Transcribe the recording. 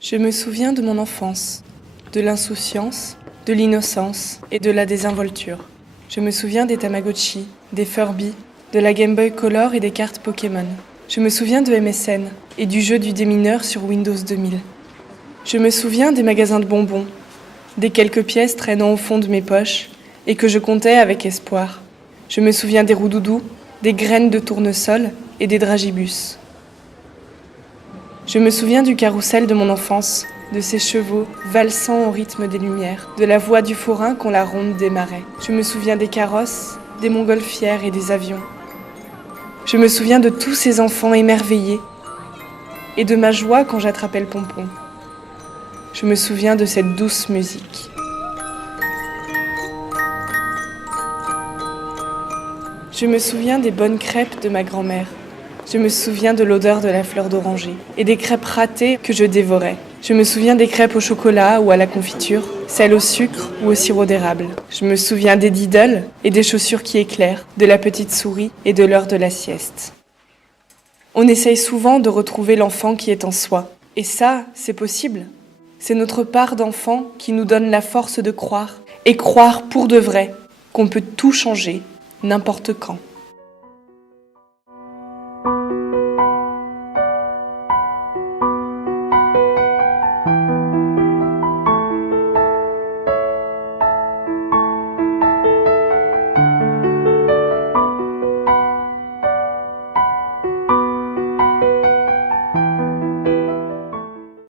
Je me souviens de mon enfance, de l'insouciance, de l'innocence et de la désinvolture. Je me souviens des Tamagotchi, des Furby, de la Game Boy Color et des cartes Pokémon. Je me souviens de MSN et du jeu du démineur sur Windows 2000. Je me souviens des magasins de bonbons, des quelques pièces traînant au fond de mes poches et que je comptais avec espoir. Je me souviens des roudoudous, des graines de tournesol et des dragibus. Je me souviens du carrousel de mon enfance, de ses chevaux valsant au rythme des lumières, de la voix du forain quand la ronde démarrait. Je me souviens des carrosses, des montgolfières et des avions. Je me souviens de tous ces enfants émerveillés et de ma joie quand j'attrapais le pompon. Je me souviens de cette douce musique. Je me souviens des bonnes crêpes de ma grand-mère. Je me souviens de l'odeur de la fleur d'oranger et des crêpes ratées que je dévorais. Je me souviens des crêpes au chocolat ou à la confiture, celles au sucre ou au sirop d'érable. Je me souviens des diddles et des chaussures qui éclairent, de la petite souris et de l'heure de la sieste. On essaye souvent de retrouver l'enfant qui est en soi. Et ça, c'est possible. C'est notre part d'enfant qui nous donne la force de croire, et croire pour de vrai, qu'on peut tout changer, n'importe quand.